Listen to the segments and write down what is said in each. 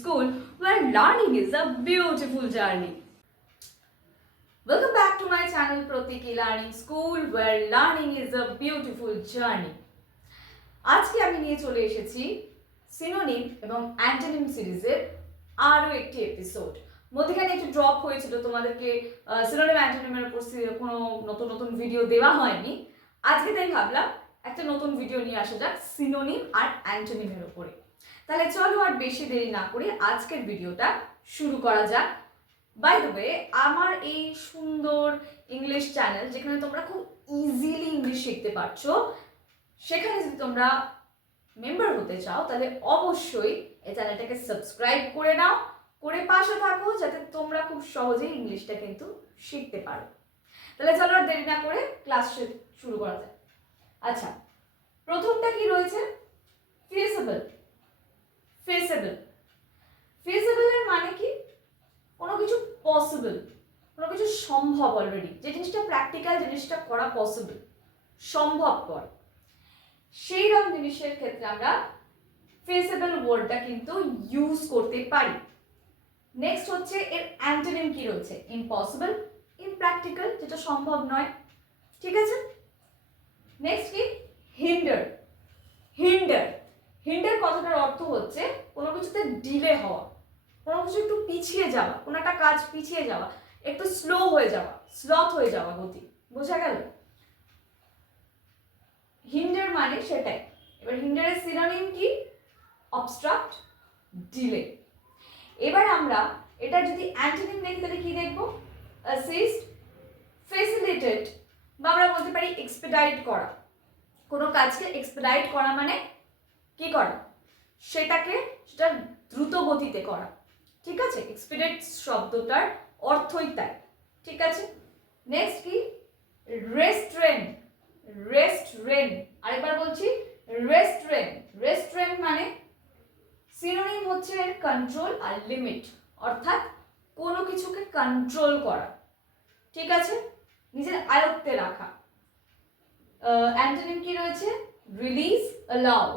school where learning is a beautiful journey. Welcome back to my channel Pratiki Learning School where learning is a beautiful journey. আজকে আমি নিয়ে চলে এসেছি synonym এবং antonym সিরিজের আরও একটি এপিসোড। মধ্যখানে একটু ড্রপ হয়েছিল, তোমাদেরকে সিনোনিম অ্যান্টোনিমের উপর কোনো নতুন নতুন ভিডিও দেওয়া হয়নি। আজকে তাই ভাবলাম একটা নতুন ভিডিও নিয়ে আসা যাক সিনোনিম আর অ্যান্টোনিমের উপরে। তাহলে চলো আর বেশি দেরি না করে আজকের ভিডিওটা শুরু করা যাক। বাই দ্য ওয়ে, আমার এই সুন্দর ইংলিশ চ্যানেল যেখানে তোমরা খুব ইজিলি ইংলিশ শিখতে পারছো, সেখানে যদি তোমরা মেম্বার হতে চাও তাহলে অবশ্যই এই চ্যানেলটাকে সাবস্ক্রাইব করে নাও, করে পাশে থাকো যাতে তোমরা খুব সহজেই ইংলিশটা কিন্তু শিখতে পারো। তাহলে চলো আর দেরি না করে ক্লাস শুরু করা যায়। আচ্ছা, প্রথমটা কি রয়েছে? ফিজিবল। ফিজিবল ফিজিবলের মানে কি? কোনো কিছু পসিবল, কোনো কিছু সম্ভব, অলরেডি যে জিনিসটা প্র্যাকটিক্যাল, জিনিসটা করা পসিবল, সম্ভবপর, সেই রকম জিনিসের ক্ষেত্রে আমরা ফিজিবল ওয়ার্ডটা কিন্তু ইউজ করতে পারি। নেক্সট হচ্ছে এর অ্যান্টোনিম কি রয়েছে? ইম্পসিবল, ইমপ্র্যাকটিক্যাল, যেটা সম্ভব নয়। ঠিক আছে। নেক্সট কি? হিন্ডার। হিন্ডার হিন্ডার কথাটার অর্থ হচ্ছে কোনো কিছুতে ডিলে হওয়া, কোনো কিছু একটু পিছিয়ে যাওয়া, কোনো একটা কাজ পিছিয়ে যাওয়া, একটু স্লো হয়ে যাওয়া, স্লথ হয়ে যাওয়া গতি। বোঝা গেল? হিন্ডার মানে সেটাই। এবার হিন্ডারের সিনোনিম কি? Abstract, delay. এবার আমরা এটা যদি অ্যান্টোনিম দেখি তাহলে কি দেখবো? অ্যাসিস্ট, ফেসিলিটেট, বা আমরা বলতে পারি এক্সপেডাইট করা। কোনো কাজকে এক্সপেডাইট করা মানে কি করা? সেটা দ্রুত গতিতে করা। ঠিক আছে। এক্সপেডাইট শব্দটার অর্থই তাই। ঠিক আছে। নেক্সট কি? রেস্ট্রেন। রেস্ট্রেন, আরেকবার বলছি, রেস্ট্রেন। রেস্ট্রেন মানে সিনোনিম হচ্ছে এর কন্ট্রোল আর লিমিট, অর্থাৎ কোনো কিছুকে কন্ট্রোল করা। ঠিক আছে। নিজের আয়ত্তে রাখা। অ্যান্টোনিম কি রয়েছে? Release, allow.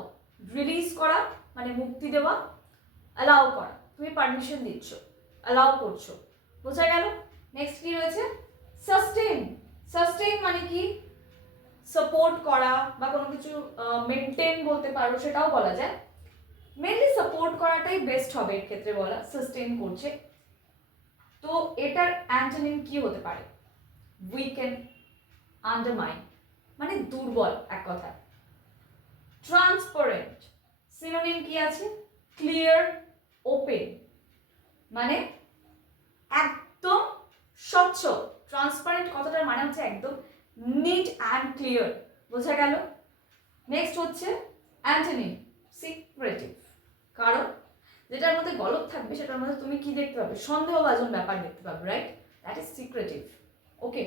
রিলিজ করা মানে মুক্তি দেওয়া, অ্যালাউ করা তুমি পারমিশন দিচ্ছ, অ্যালাউ করছো। বোঝা গেল? নেক্সট কি রয়েছে? সাস্টেইন। সাস্টেইন মানে কি? সাপোর্ট করা বা কোনো কিছু মেনটেন বলতে পারো, সেটাও বলা যায়। মেনলি সাপোর্ট করাটাই বেস্ট হবে এর ক্ষেত্রে বলা, সাস্টেইন করছে। তো এটার অ্যান্টোনিম কি হতে পারে? উইকেন, আন্ডারমাইন, মানে দুর্বল এক কথায়। ট্রান্সপারেন্ট, সিনোনিম কি আছে? ক্লিয়ার, ওপেন, মানে একদম স্বচ্ছ। ট্রান্সপারেন্ট কথাটার মানে হচ্ছে একদম নিট অ্যান্ড ক্লিয়ার। বোঝা গেল? নেক্সট হচ্ছে অ্যান্টোনিম সিক্রেটিভ। কারণ যেটার মধ্যে গলদ থাকবে সেটার মধ্যে তুমি কি দেখতে পাবে? সন্দেহভাজন ব্যাপার দেখতে পাবে, right? That is secretive. Okay.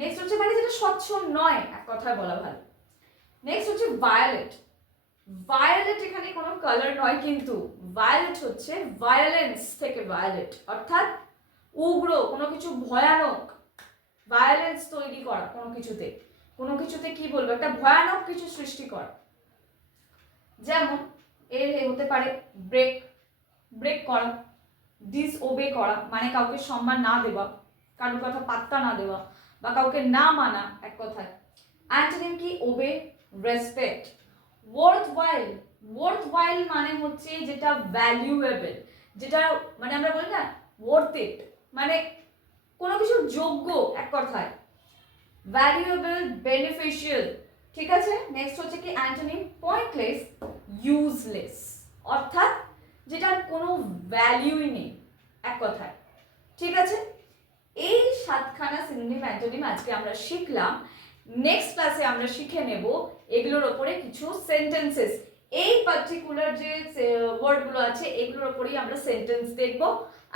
Next হচ্ছে মানে যেটা স্বচ্ছ নয়, এক কথায় বলা ভালো। নেক্সট হচ্ছে ভায়োলেট। ভায়োলেট এখানে কোনো কালার নয়, কিন্তু ভায়োলেট হচ্ছে ভায়োলেন্স থেকে ভায়োলেট, অর্থাৎ উগ্র, কোনো কিছু ভয়ানক, ভায়োলেন্স তৈরি করা কোনো কিছুতে। কোনো কিছুতে কি বলবো, একটা ভয়ানক কিছু সৃষ্টি করা। যেমন এর হতে পারে ব্রেক, ব্রেক করা, ডিসওবে করা মানে কাউকে সম্মান না দেওয়া, কারোর কথা পাত্তা না দেওয়া, বা কাউকে না মানা, এক কথায়। অ্যান্টোনিম কি? ওবে, রেসপেক্ট। ওয়ার্থওয়াইল। ওয়ার্থওয়াইল মানে হচ্ছে যেটা ভ্যালুয়েবল, যেটা মানে আমরা বলি না ওয়ার্থ ইট, মানে কোনো কিছুর যোগ্য, এক কথায়। Valuable, beneficial. ঠিক আছে। নেক্সট হচ্ছে কি অ্যান্টোনিম? পয়েন্টলেস, ইউজলেস, অর্থাৎ যেটার কোনো ভ্যালুই নেই, এক কথায়। ঠিক আছে। এই 7খানা সিনোনিম অ্যান্টোনিম আজকে আমরা শিখলাম। নেক্সট ক্লাসে আমরা শিখে নেব এগুলোর ওপরে কিছু সেন্টেন্সেস। এই পার্টিকুলার যে ওয়ার্ডগুলো আছে এগুলোর ওপরেই আমরা সেন্টেন্স দেখব।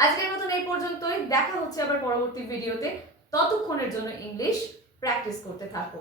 আজকের মতন এই পর্যন্তই। দেখা হচ্ছে আবার পরবর্তী ভিডিওতে। ততক্ষণের জন্য ইংলিশ প্র্যাকটিস করতে থাকো।